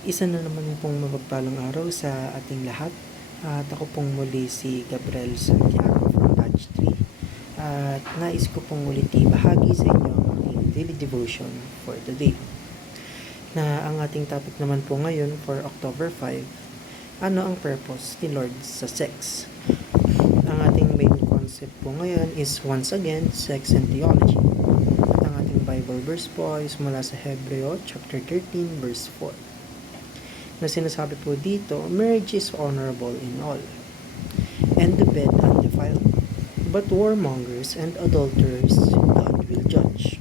Isa na naman pong mapagpalang araw sa ating lahat. At ako pong muli si Gabriel Santiago from Batch 3. At nais ko pong ulit ibahagi sa inyo ang aking daily devotion for today. Na ang ating topic naman po ngayon for October 5, ano ang purpose ni Lord sa sex? Ang ating main concept po ngayon is once again, sex and theology. At ang ating Bible verse po is mula sa Hebreo chapter 13 verse 4. Na sinasabi po dito, marriage is honorable in all, and the bed undefiled. But warmongers and adulterers God will judge.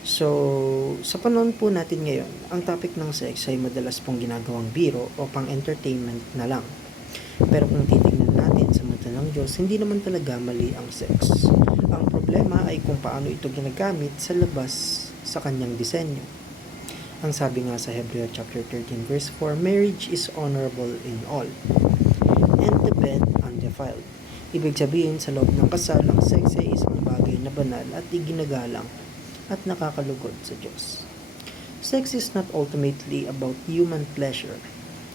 So, sa panahon po natin ngayon, ang topic ng sex ay madalas pong ginagawang biro o pang-entertainment na lang. Pero kung titingnan natin sa mata ng Diyos, hindi naman talaga mali ang sex. Ang problema ay kung paano ito ginagamit sa labas sa kanyang disenyo. Ang sabi nga sa Hebreo chapter 13 verse 4, marriage is honorable in all, and the bed undefiled. Ibig sabihin, sa loob ng kasal, ang sex ay isang bagay na banal at iginagalang at nakakalugod sa Diyos. Sex is not ultimately about human pleasure,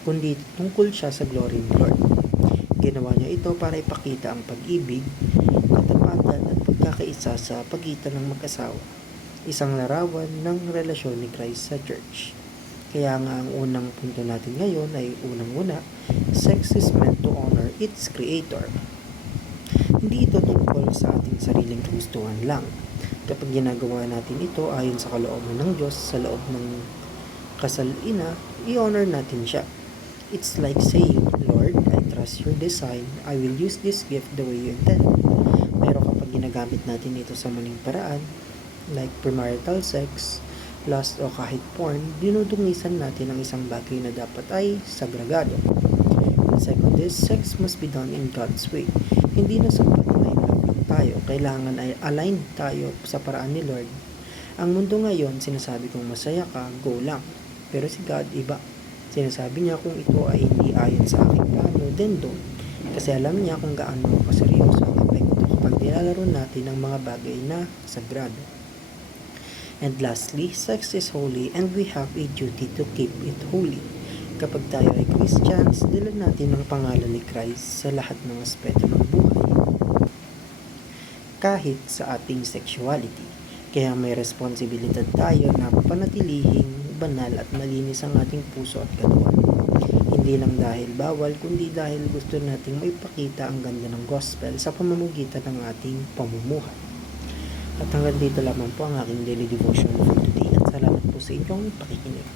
kundi tungkol siya sa glory ng Lord. Ginawa niya ito para ipakita ang pag-ibig, katapatan at pagkakaisa sa pagitan ng mag-asawa. Isang larawan ng relasyon ni Christ sa church. Kaya nga ang unang punto natin ngayon ay unang-una, sex is meant to honor its creator. Hindi ito tungkol sa ating sariling kagustuhan lang. Kapag ginagawa natin ito ayon sa kalooban ng Diyos sa loob ng kasal-ina, i-honor natin siya. It's like saying, Lord, I trust your design. I will use this gift the way you intend. Pero kapag ginagamit natin ito sa maling paraan, like premarital sex, lust o kahit porn, dinudungisan natin ang isang bagay na dapat ay sagragado. Second is, sex must be done in God's way. Hindi na sapat na in tayo, kailangan ay aligned tayo sa paraan ni Lord. Ang mundo ngayon, sinasabi kong masaya ka, go lang. Pero si God, iba. Sinasabi niya kung ito ay hindi ayon sa aking plano, then don't. Kasi alam niya kung gaano kaseryoso ang epekto kapag nilalaro natin ang mga bagay na sagrado. And lastly, sex is holy and we have a duty to keep it holy. Kapag tayo ay Christians, dala natin ang pangalan ni Christ sa lahat ng aspeto ng buhay. Kahit sa ating sexuality. Kaya may responsibilidad tayo na panatilihing banal at malinis ang ating puso at katawan. Hindi lang dahil bawal, kundi dahil gusto nating maipakita ang ganda ng gospel sa pamamagitan ng ating pamumuhay. At hanggang dito lamang po ang aking daily devotion for today at salamat po sa inyong pakikinig.